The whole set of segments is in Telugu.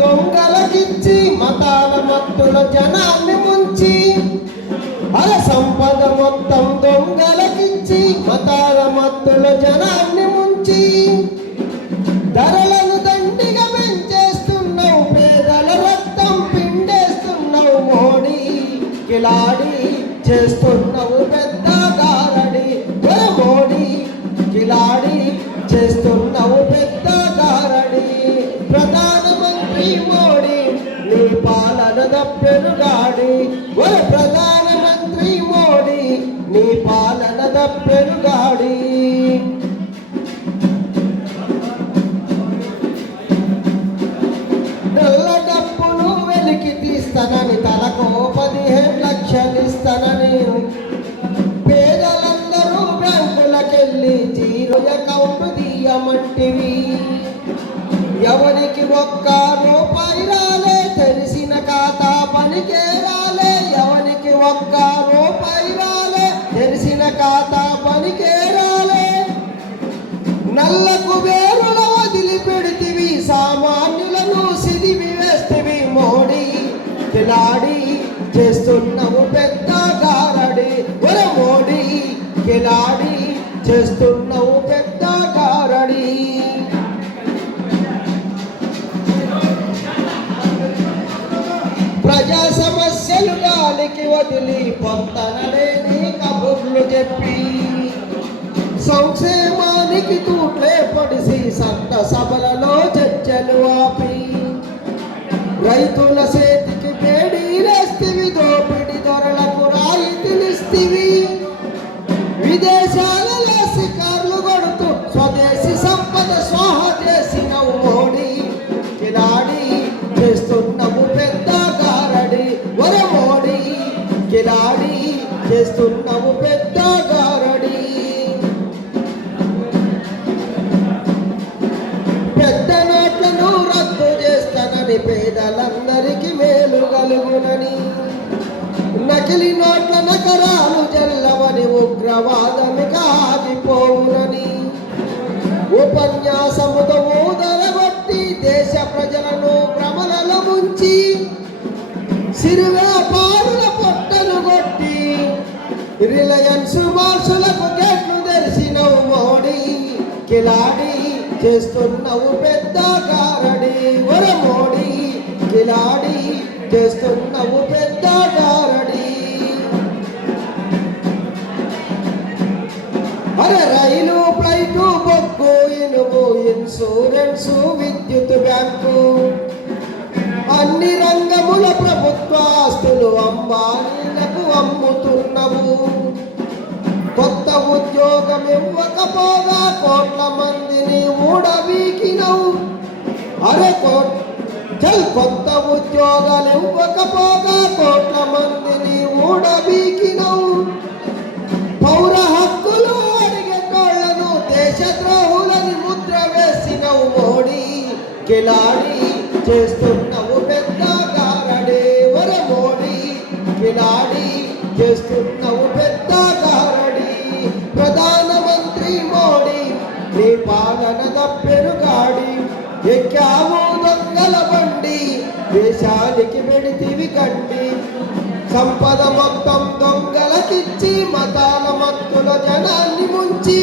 దొంగలకిచ్చి మతాల మత్తుల జనాన్ని ముంచి సంపద మొత్తం దొంగలకిచ్చి మతాల మత్తుల జనాన్ని ముంచి ధరలను దండిగా పెంచేస్తున్నావు, పేదల రక్తం పిండేస్తున్నావు మోడీ, కిలాడి చేస్తున్నావు పెద్ద గారడి. మోడీ కిలాడి చేస్తున్నావు పెద్ద గారడి. ప్రధానమంత్రి మోడీ నీ పాలన దప్పెనుగాడి. ప్రధానమంత్రి మోడీ నీ పాలన దప్పెనుగాడి. నల్ల డబ్బును వెలికి తీస్తానని తలకు 15 లక్షలు ఇస్తానని పేదలందరూ బ్యాంకులకెళ్ళి జీరో అకౌంట్ తీయమంటివి. ఎవరికి ఒక్క రూపాయి రాలే, తెలిసిన ఖాతా పనికే రాలే. ఎవరికి ఒక్క రూపాయి రాలే, తెలిసిన ఖాతా పనికే రాలే. నల్లకు వేరుల వదిలిపెడితివి, సామాన్యులను సిదివి వేస్తివి. మోడీ కిలాడి చేస్తున్నావు పెద్ద గారడి. మోడీ కిలాడి చేస్తున్నావు పెద్ద గారడి. ప్రజా సమస్యలు గాలికి వదిలి పొంతనలేని కబుర్లు చెప్పి సంక్షేమానికి తూట్లే పొడిసి చట్ట సభలలో చర్చలు ఆపి రైతుల చేతికి పేడీలేస్తివి, దోపిడి దొరలకు రాయితీలిస్తివి. విదేశాలలో శిఖర్లు కొడుతూ స్వదేశీ సంపద స్వాహ చేసినవు. మోడీ కిలాడి చేస్తున్నావు పెద్ద గారడి. మోడీ కిలాడి చేస్తున్నావు పెద్ద గారడి. పెద్ద నోట్లను రద్దు చేస్తానని, పేదలందరికీ మేలు కలుగునని, నకిలీ నోట్ల నకరాలు జల్లవని, ఉగ్రవాదమికి ఆగిపోవునని ఉపన్యాసముతో ఊదరగొట్టి దేశ ప్రజలను భ్రమలలో ముంచి సిరి వ్యాపారుల పొట్టలు కొట్టి రిలయన్స్ మార్సులకు గేట్లు తెరిసినవు. మోడీ కిలాడి చేస్తున్నావు పెద్ద గారడి. మోడీ కిలాడి చేస్తున్నావు పెద్ద గారడి. రైలు, ఫ్లైటు, బొగ్గు, ఇనుము, ఇన్సూరెన్సు, విద్యుత్ బ్యాంకు, అన్ని రంగముల ప్రభుత్వ ఆస్తులు అంబానీలకు అమ్ముతున్నవు. కొత్త ఉద్యోగం ఇవ్వకపోగా కోట్ల మందిని ఊడబీకినవు. కొత్త ఉద్యోగాలు ఇవ్వకపోగా కోట్ల మందిని ఊడబీకినవు. పౌర హక్కులు అడిగేటోళ్లను దేశద్రోహులని ముద్ర వేసినవు. మోడీ కిలాడి చేస్తున్నావు పెద్ద గారడి. మోడీ కిలాడి చేస్తున్నావు పెద్ద గారడి. ప్రధానమంత్రి మోడీ నీ పాలన దప్పెనుగాడి. ఎక్కావు దొంగల బండి, దేశానికి పెడితివి గండి. సంపద మొత్తం దొంగలకిచ్చి మతాల మత్తుల జనాన్ని ముంచి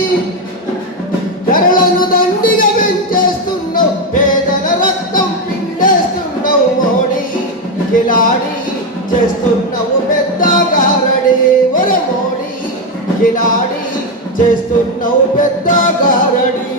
ధరలను దండిగా పెంచేస్తున్నావు, పేదల రక్తం పిండేస్తున్నావు. మోడీ కిలాడి చేస్తున్నావు పెద్ద గారడి. మోడీ కిలాడి చేస్తున్నావు పెద్ద గారడి.